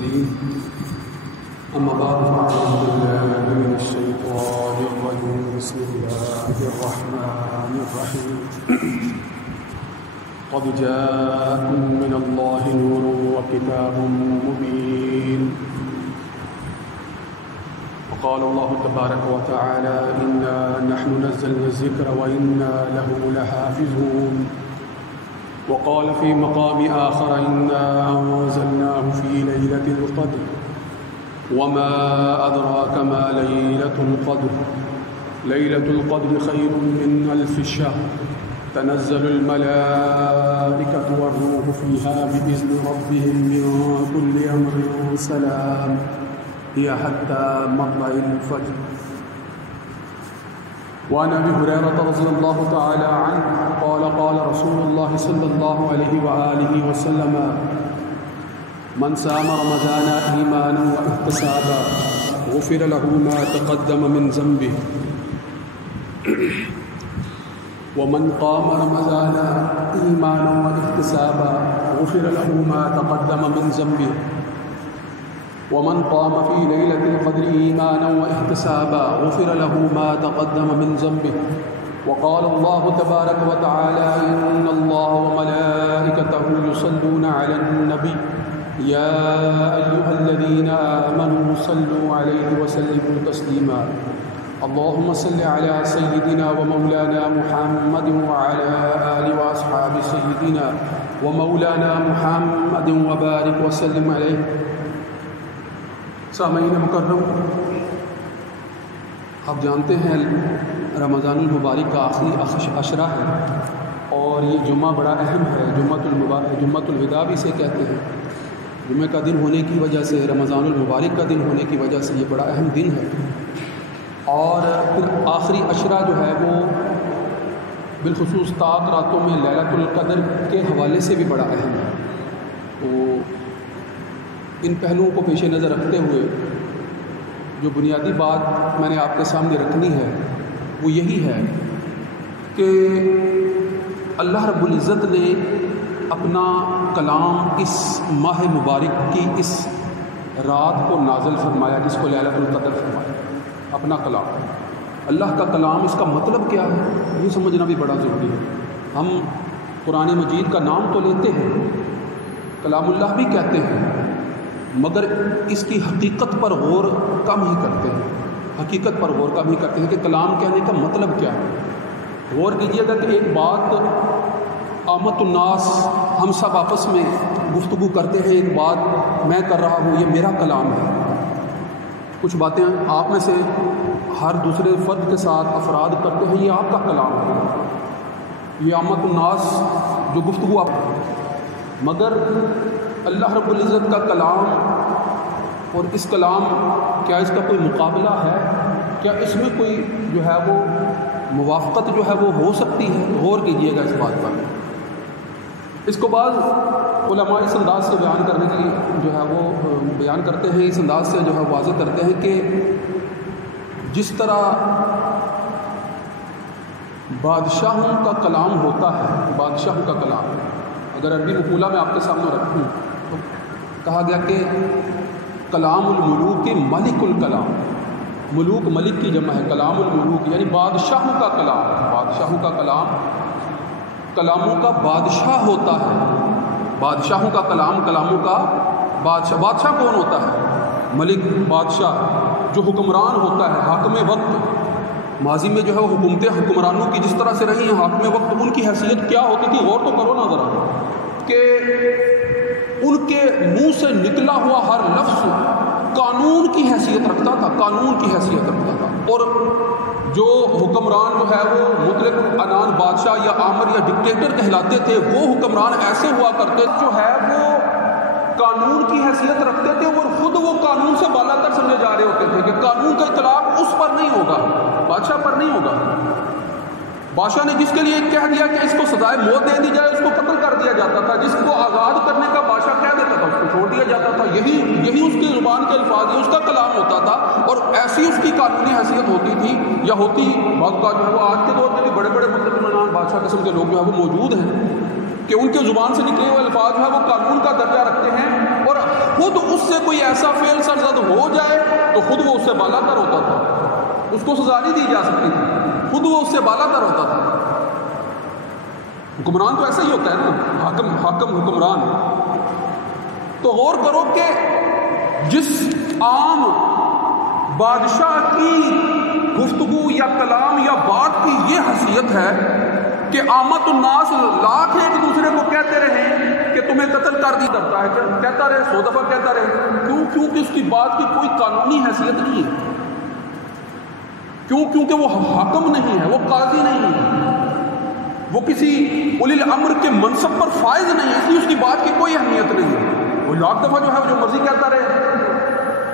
الكريم أما بعد فأعوذ بالله من الشيطان الرجيم بسم الله الرحمن الرحيم قد جاءكم من الله نور وكتاب مبين وقال الله تبارك وتعالى إنا نحن نزلنا الذكر وإنا له لحافظون وقال في مقام آخر إنا أنزلناه في ليلة القدر وما أدراك ما ليلة القدر ليلة القدر خير من ألف شهر تنزل الملائكة والروح فيها بإذن ربهم من كل أمر سلام هي حتى مطلع الفجر. وعن أبي هريرة رضي الله تعالى عنه قال قال رسول الله صلى الله عليه وآله وسلم من صام رمضان إيمانا واحتسابا غفر له ما تقدم من ذنبه ومن قام رمضان إيمانا واحتسابا غفر له ما تقدم من ذنبه ومن قام في ليلة القدر إيمانا واحتسابا غفر له ما تقدم من ذنبه. وقال الله تبارك وتعالى إن الله وملائكته يصلون على النبي يا أيها الذين آمنوا صلوا عليه وسلموا تسليما. اللهم صل على سيدنا ومولانا محمد وعلى آل وأصحاب سيدنا ومولانا محمد وبارك وسلم عليه. سامعین مکرم، آپ جانتے ہیں رمضان المبارک کا آخری عشرہ ہے اور یہ جمعہ بڑا اہم ہے. جمعۃ الوداع بھی اسے کہتے ہیں. جمعہ کا دن ہونے کی وجہ سے، رمضان المبارک کا دن ہونے کی وجہ سے یہ بڑا اہم دن ہے. اور پھر آخری عشرہ جو ہے وہ بالخصوص طاعت راتوں میں لیلۃ القدر کے حوالے سے بھی بڑا اہم ہے. تو ان پہلوؤں کو پیش نظر رکھتے ہوئے جو بنیادی بات میں نے آپ کے سامنے رکھنی ہے وہ یہی ہے کہ اللہ رب العزت نے اپنا کلام اس ماہ مبارک کی اس رات کو نازل فرمایا جس کو لیلۃ القدر فرمایا. اپنا کلام، اللہ کا کلام، اس کا مطلب کیا ہے یہ سمجھنا بھی بڑا ضروری ہے. ہم قرآن مجید کا نام تو لیتے ہیں، کلام اللہ بھی کہتے ہیں، مگر اس کی حقیقت پر غور کم ہی کرتے ہیں. حقیقت پر غور کم ہی کرتے ہیں کہ کلام کہنے کا مطلب کیا ہے. غور کیجیے گا کہ ایک بات عامت الناس ہم سب آپس میں گفتگو کرتے ہیں، ایک بات میں کر رہا ہوں، یہ میرا کلام ہے. کچھ باتیں آپ میں سے ہر دوسرے فرد کے ساتھ افراد کرتے ہیں، یہ آپ کا کلام ہے، یہ عامت الناس جو گفتگو آپ. مگر اللہ رب العزت کا کلام اور اس کلام، کیا اس کا کوئی مقابلہ ہے؟ کیا اس میں کوئی جو ہے وہ موافقت جو ہے وہ ہو سکتی ہے؟ غور کیجیے گا اس بات پر. اس کو بعض علماء اس انداز سے بیان کرنے کی جو ہے وہ بیان کرتے ہیں، اس انداز سے جو ہے واضح کرتے ہیں کہ جس طرح بادشاہوں کا کلام ہوتا ہے، بادشاہوں کا کلام، اگر عربی مقولہ میں آپ کے سامنے رکھوں تو کہا گیا کہ کلام الملوک ملک الکلام. ملوک ملک کی جمع ہے، کلام الملوک یعنی بادشاہوں کا کلام. بادشاہوں کا کلام کلاموں کا بادشاہ ہوتا ہے. بادشاہوں کا کلام کلاموں کا بادشاہ. بادشاہ کون ہوتا ہے؟ ملک، بادشاہ جو حکمران ہوتا ہے، حاکم وقت. ماضی میں جو ہے وہ حکومتیں حکمرانوں کی جس طرح سے رہی ہیں، حاکم وقت ان کی حیثیت کیا ہوتی تھی؟ غور تو کرو نا ذرا کہ ان کے منہ سے نکلا ہوا ہر لفظ قانون کی حیثیت رکھتا تھا، قانون کی حیثیت رکھتا تھا. اور جو حکمران جو ہے وہ مطلق عنان بادشاہ یا آمر یا ڈکٹیٹر کہلاتے تھے، وہ حکمران ایسے ہوا کرتے جو ہے وہ قانون کی حیثیت رکھتے تھے اور خود وہ قانون سے بالا تر سمجھے جا رہے ہوتے تھے کہ قانون کا اطلاق اس پر نہیں ہوگا، بادشاہ پر نہیں ہوگا. بادشاہ نے جس کے لیے کہہ دیا کہ اس کو سزائے موت دے دی جائے، اس کو قتل کر دیا جاتا تھا. جس کو آزاد کرنے کا بادشاہ کہہ دیتا تھا، اس کو چھوڑ دیا جاتا تھا. یہی اس کی زبان کے الفاظ، یہ اس کا کلام ہوتا تھا. اور ایسی اس کی قانونی حیثیت ہوتی تھی یا ہوتی. بعض کا جو ہے وہ آج کے دور میں بھی بڑے بڑے مطلب بادشاہ قسم کے لوگ جو ہے وہ موجود ہیں کہ ان کے زبان سے نکلے ہوئے الفاظ جو ہے وہ قانون کا درجہ رکھتے ہیں اور خود اس سے کوئی ایسا فعل سرزد ہو جائے تو خود وہ اس سے بالا تر ہوتا تھا، اس کو سزا نہیں دی جا سکتی تھی، خود وہ اس سے بالا تر ہوتا تھا۔ حکمران تو ایسا ہی ہوتا ہے نا، حاکم حکمران۔ تو غور کرو کہ جس عام بادشاہ کی گفتگو یا کلام یا بات کی یہ حیثیت ہے کہ عامت الناس لاکھ ایک دوسرے کو کہتے رہیں کہ تمہیں قتل کر دی کرتا ہے، کہتا رہے 100 دفعہ کہتا رہے، کیونکہ اس کی بات کی کوئی قانونی حیثیت نہیں ہے، کیونکہ وہ حاکم نہیں ہے، وہ قاضی نہیں ہے، وہ کسی اولی الامر کے منصب پر فائز نہیں ہے، اس لیے اس کی بات کی کوئی اہمیت نہیں ہے۔ وہ لاکھ دفعہ جو ہے جو مرضی کہتا رہے،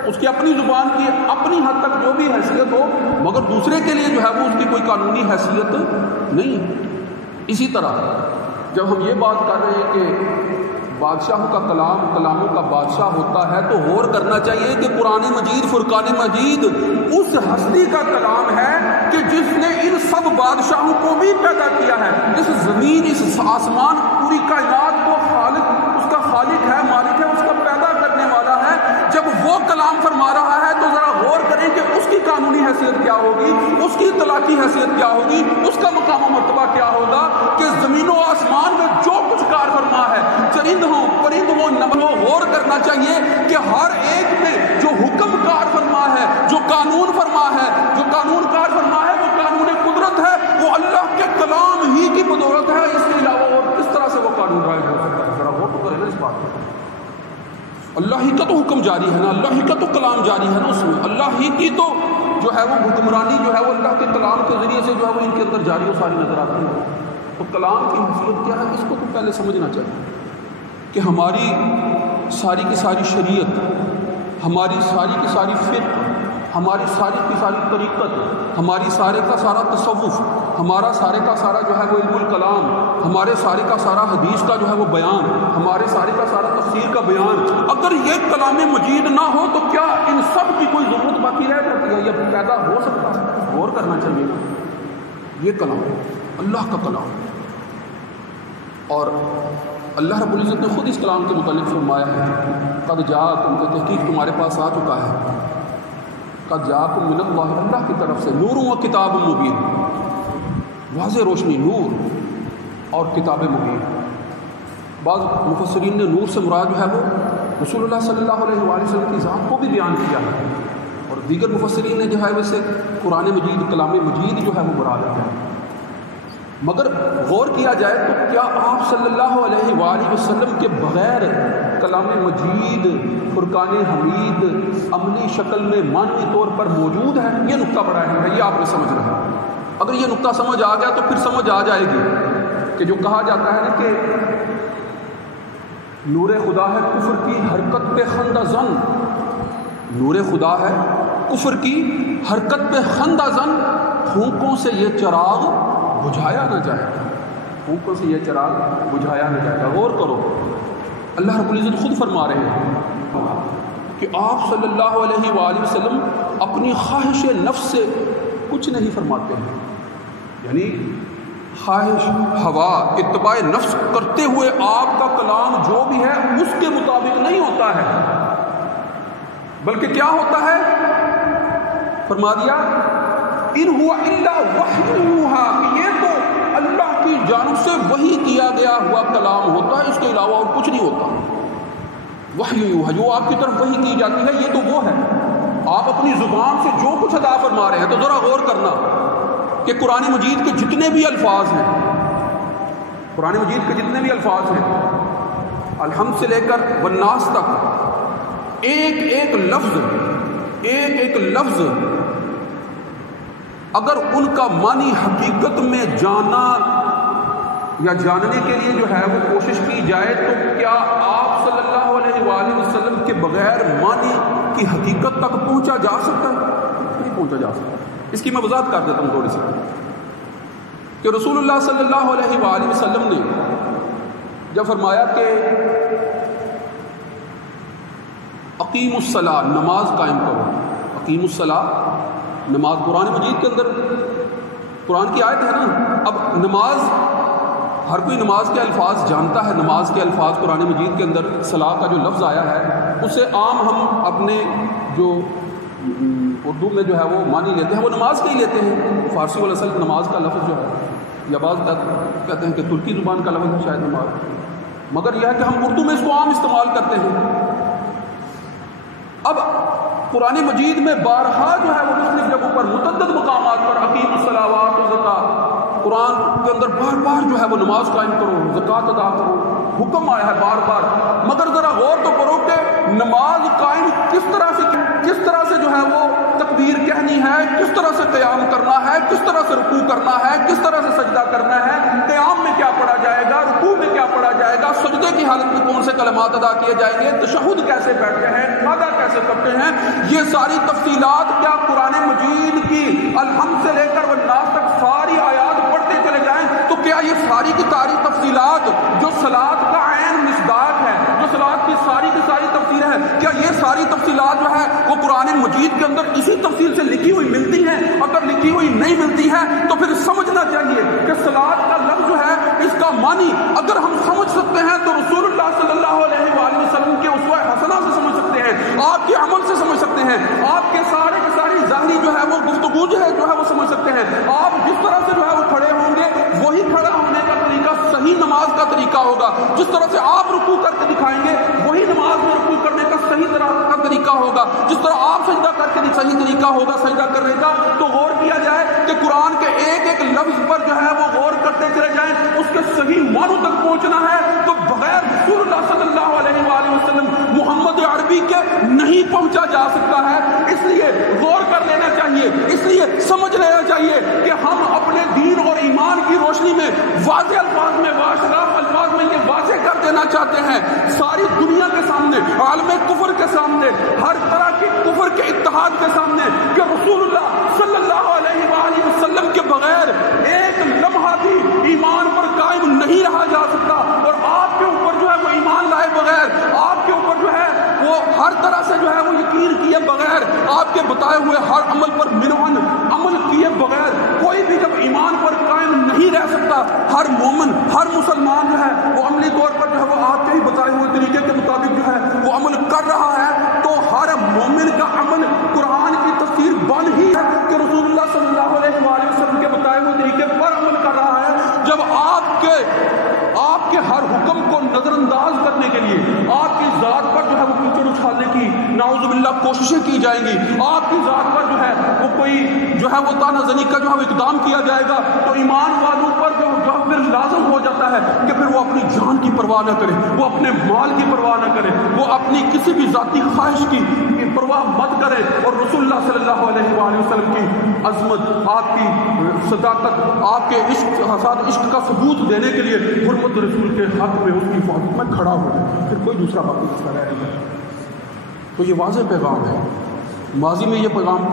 اس کی اپنی زبان کی اپنی حد تک جو بھی حیثیت ہو، مگر دوسرے کے لیے جو ہے وہ اس کی کوئی قانونی حیثیت نہیں ہے۔ اسی طرح جب ہم یہ بات کر رہے ہیں کہ بادشاہوں کا کلام کلاموں کا بادشاہ ہوتا ہے، تو غور کرنا چاہیے کہ قرآن مجید فرقان مجید اس ہستی کا کلام ہے کہ جس نے ان سب بادشاہوں کو بھی پیدا کیا ہے، اس زمین اس آسمان پوری کائنات کو خالق، اس کا خالق ہے، مالک ہے، اس کا پیدا کرنے والا ہے۔ جب وہ کلام فرما رہا ہے تو ذرا غور کریں کہ اس کی قانونی حیثیت کیا ہوگی، اس کی اطلاقی حیثیت کیا ہوگی، اس کا مقام و مرتبہ کیا ہوگا کہ زمین و آسمان میں جو کچھ کار فرما ہے، چرند ہوں پرند ہوں نبل ہو، غور کرنا چاہیے کہ ہر ایک میں جو حکم کار فرما ہے، جو قانون فرما ہے، جو قانون کار فرما ہے، وہ قانون قدرت ہے، وہ اللہ کے کلام ہی کی بدولت ہے۔ اس کے علاوہ اور کس طرح سے وہ قانون رائج ہو سکتا ہے؟ ذرا غور تو کریں نا اس بات پر۔ اللہ ہی کا تو حکم جاری ہے نا، اللہ ہی کا تو کلام جاری ہے نا، اس میں اللہ ہی کی تو جو ہے وہ حکمرانی جو ہے وہ اللہ کے کلام کے ذریعے سے جو ہے وہ ان کے اندر جاری و ساری نظر آتی ہے۔ تو کلام کی حیثیت کیا ہے، اس کو تو پہلے سمجھنا چاہیے کہ ہماری ساری کی ساری شریعت، ہماری ساری کی ساری فقہ، ہماری ساری کی ساری طریقت، ہماری سارے کا سارا تصوف، ہمارا سارے کا سارا جو ہے وہ علم الکلام، ہمارے سارے کا سارا حدیث کا جو ہے وہ بیان، ہمارے سارے کا سارا تفسیر کا بیان، اگر یہ کلام مجید نہ ہو تو کیا ان سب کی کوئی ضرورت باقی رہ جاتی ہے یا پیدا ہو سکتا ہے؟ غور کرنا چاہیے نا۔ یہ کلام اللہ کا کلام، اور اللہ رب العزت نے خود اس کلام کے متعلق فرمایا ہے، قد جاءکم، کہ تحقیق تمہارے پاس آ چکا ہے، قد جاءکم من اللہ، اللہ کی طرف سے، نور و کتاب مبین، واضح روشنی، نور اور کتاب مبین۔ بعض مفسرین نے نور سے مراد جو ہے وہ رسول اللہ صلی اللہ علیہ وآلہ وسلم کی ذات کو بھی بیان کیا ہے، اور دیگر مفسرین نے جو ہے ویسے قرآن مجید کلام مجید جو ہے وہ مراد ہے۔ مگر غور کیا جائے تو کیا آپ صلی اللہ علیہ وآلہ وسلم کے بغیر کلام مجید فرقان حمید عملی شکل میں معنوی طور پر موجود ہے؟ یہ نقطہ بڑا اہم ہے، یہ آپ نے سمجھنا ہے۔ اگر یہ نقطہ سمجھ آ گیا تو پھر سمجھ آ جائے گی کہ جو کہا جاتا ہے نا کہ نور خدا ہے کفر کی حرکت پہ خندہ زن، نور خدا ہے کفر کی حرکت پہ خندہ زن، پھونکوں سے یہ چراغ بجھایا نہ جائے گا، پھونکوں سے یہ چراغ بجھایا نہ جائے گا۔ غور کرو، اللہ رب العزت خود فرما رہے ہیں کہ آپ صلی اللہ علیہ وآلہ وسلم اپنی خواہش نفس سے کچھ نہیں فرماتے ہیں، یعنی خواہش ہوا اتباع نفس کرتے ہوئے آپ کا کلام جو بھی ہے اس کے مطابق نہیں ہوتا ہے، بلکہ کیا ہوتا ہے؟ فرما دیا ان ہوا الا وحی یوحا، کہ یہ تو اللہ کی جانب سے وحی کیا گیا ہوا کلام ہوتا ہے، اس کے علاوہ اور کچھ نہیں ہوتا۔ وحی یوحا، جو آپ کی طرف وحی کی جاتی ہے یہ تو وہ ہے، آپ اپنی زبان سے جو کچھ ادا فرما رہے ہیں۔ تو ذرا غور کرنا کہ قرآن مجید کے جتنے بھی الفاظ ہیں، قرآن مجید کے جتنے بھی الفاظ ہیں، الحمد سے لے کر والناس تک، ایک ایک لفظ اگر ان کا معنی حقیقت میں جانا یا جاننے کے لیے جو ہے وہ کوشش کی جائے تو کیا آپ صلی اللہ علیہ وآلہ وسلم کے بغیر معنی کی حقیقت تک پہنچا جا سکتا ہے؟ نہیں پہنچا جا سکتا۔ اس کی میں وضاحت کر دیتا ہوں تھوڑی سی کہ رسول اللہ صلی اللہ علیہ وآلہ وسلم نے جب فرمایا کہ اقیم الصلاۃ، نماز قائم کرو، اقیم الصلاۃ، نماز قرآن مجید کے اندر قرآن کی آیت ہے نا، اب نماز ہر کوئی نماز کے الفاظ جانتا ہے. نماز کے الفاظ قرآن مجید کے اندر صلاۃ کا جو لفظ آیا ہے اسے عام ہم اپنے جو اردو میں جو ہے وہ معنی لیتے ہیں وہ نماز کے ہی لیتے ہیں. فارسی والاصل نماز کا لفظ جو ہے یا بعض کہتے ہیں کہ ترکی زبان کا لفظ ہے شاید نماز, مگر یہ ہے کہ ہم اردو میں اس کو عام استعمال کرتے ہیں. اب قرآن مجید میں بارہا جو ہے وہ مختلف جگہوں پر متعدد مقامات پر اقیم الصلاوات و زکات, قرآن کے اندر بار بار جو ہے وہ نماز قائم کرو, زکات ادا کرو, حکم آیا ہے بار بار. مگر ذرا غور تو کرو کہ نماز قائم کس طرح سے جو ہے وہ تکبیر کہنی ہے, کس طرح سے قیام کرنا ہے, کس طرح سے رکوع کرنا ہے, کس طرح سے سجدہ کرنا ہے, قیام میں کیا پڑھا جائے گا, رکوع میں کیا پڑھا جائے گا, سجدے کی حالت میں کون سے کلمات ادا کیے جائیں گے, تشہد کیسے بیٹھتے ہیں, ادا کیسے کرتے ہیں, یہ ساری تفصیلات کیا قرآن مجید کی الحمد سے لے کر والناس تک ساری آیات پڑھتے چلے جائیں تو کیا یہ ساری کی ساری تفصیلات جو صلاۃ کا عین مصداق ہے, جو صلاۃ کی ساری تفصیل ہے, کیا یہ ساری تفصیلات جو ہے وہ قرآن مجید کے اندر اسی تفصیل سے لکھی ہوئی ملتی ہیں؟ اگر لکھی ہوئی نہیں ملتی ہے تو پھر سمجھنا چاہیے کہ صلاۃ کا لفظ جو ہے اس کا معنی اگر ہم سمجھ سکتے ہیں تو رسول اللہ صلی اللہ علیہ وآلہ وسلم کے اسوہ حسنہ سے سمجھ سکتے ہیں, آپ کے عمل سے سمجھ سکتے ہیں, آپ کے سارے کی ساری ظاہری جو ہے وہ گفتگو جو ہے وہ سمجھ سکتے ہیں. آپ جس طرح سے جو ہے وہ کھڑے ہوں گے وہی کھڑا ہونے کا طریقہ صحیح نماز کا طریقہ ہوگا. جس طرح سے آپ رکوع کر کے دکھائیں گے وہی نماز میں رکوع کرنے کا صحیح طرح کا طریقہ ہوگا. جس طرح آپ سجدہ کر کے صحیح طریقہ ہوگا سجدہ کرنے کا. تو غور کیا جائے کہ قرآن کے ایک ایک لفظ پر جو ہے وہ غور کرتے چلے جائیں, اس کے صحیح معنوں تک پہنچنا ہے تو بغیر رسول اللہ صلی اللہ علیہ وآلہ وسلم محمد عربی کے نہیں پہنچا جا سکتا ہے. اس لیے غور کر لینا چاہیے, اس لیے سمجھ لینا چاہیے کہ ہم اپنے دین اور ایمان کی روشنی میں واضح الفاظ میں واشراف الفاظ میں یہ واضح کر دینا چاہتے ہیں ساری دنیا کے سامنے, عالم کفر کے سامنے, ہر طرح کی کفر کے اتحاد کے سامنے کہ رسول اللہ صلی اللہ علیہ وآلہ وسلم کے بغیر ایک لمحہ بھی ایمان پر قائم نہیں رہا جا سکتا. اور آپ کے اوپر جو ہے وہ ایمان لائے بغیر, آپ کے اوپر جو ہے وہ ہر طرح سے جو ہے وہ یقین کیے بغیر, آپ کے بتائے ہوئے ہر عمل پر منعن عمل کیے بغیر کوئی بھی جب ایمان پر قائم نہیں رہ سکتا. ہر مومن, ہر مسلمان جو ہے وہ عملی طور پر جو ہے وہ آپ کے ہی بتائے ہوئے طریقے کے مطابق جو ہے وہ عمل کر رہا ہے. تو ہر مومن کا عمل قرآن کی تفسیر بن ہی ہے کہ رسول اللہ صلی اللہ علیہ وآلہ وسلم کے بتائے ہوئے طریقے پر عمل کر رہا ہے. جب آپ کے ہر حکم کو نظر انداز کرنے کے لیے آپ کی ذات پر جو ہے وہ کیچڑ اچھالنے کی نعوذ باللہ کوششیں کی جائیں گی, آپ کی ذات پر جو ہے وہ کوئی جو ہے وہ تانہ زنی کا جو ہے وہ اقدام کیا جائے گا, تو ایمان والوں پر جو پھر لازم ہو جاتا ہے کہ پھر وہ اپنی جان کی پرواہ نہ کرے, وہ اپنے مال کی پرواہ نہ کرے, وہ اپنی کسی بھی ذاتی خواہش کی پرواہ مت کرے, اور رسول اللہ صلی اللہ علیہ وآلہ وسلم کی عظمت, آپ کی صداقت, آپ کے عشق کا ثبوت دینے کے لیے حرمت رسول کے حق میں اس کی حفاظت میں کھڑا ہو جائے, پھر کوئی دوسرا باقی مسئلہ رہ نہیں ہے. تو یہ واضح پیغام ہے. ماضی میں یہ پیغام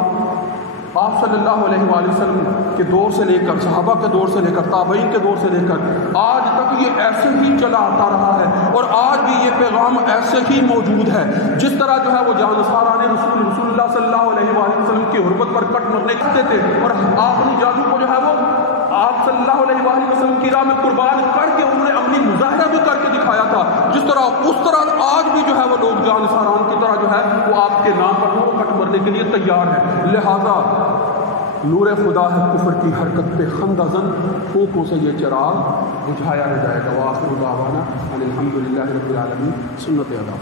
آپ صلی اللہ علیہ وآلہ وسلم کے دور سے لے کر, صحابہ کے دور سے لے کر, تابعین کے دور سے لے کر آج تک یہ ایسے ہی چلا آتا رہا ہے, اور آج بھی یہ پیغام ایسے ہی موجود ہے. جس طرح جو ہے وہ جانساران رسول اللہ صلی اللہ علیہ وآلہ وسلم کی حرمت پر کٹ مرنے کرتے تھے, اور آپ اپنی جادو کو جو ہے وہ آپ صلی اللہ علیہ وآلہ وسلم کی راہ میں قربان کر کے انہوں نے اپنی مظاہرہ بھی کر کے دکھایا تھا. جس طرح اس طرح آج بھی جو ہے وہ لوگ جانساران کی طرح جو ہے وہ آپ کے نام پر وہ کٹ مرنے کے لیے تیار ہے. لہذا نور خدا ہے کفر کی حرکت پہ خندہ زن, پھونکوں سے یہ چراغ بجھایا نہ جائے گا. وآخر دعوانا ان الحمد للہ رب العالمین. سنت ادا.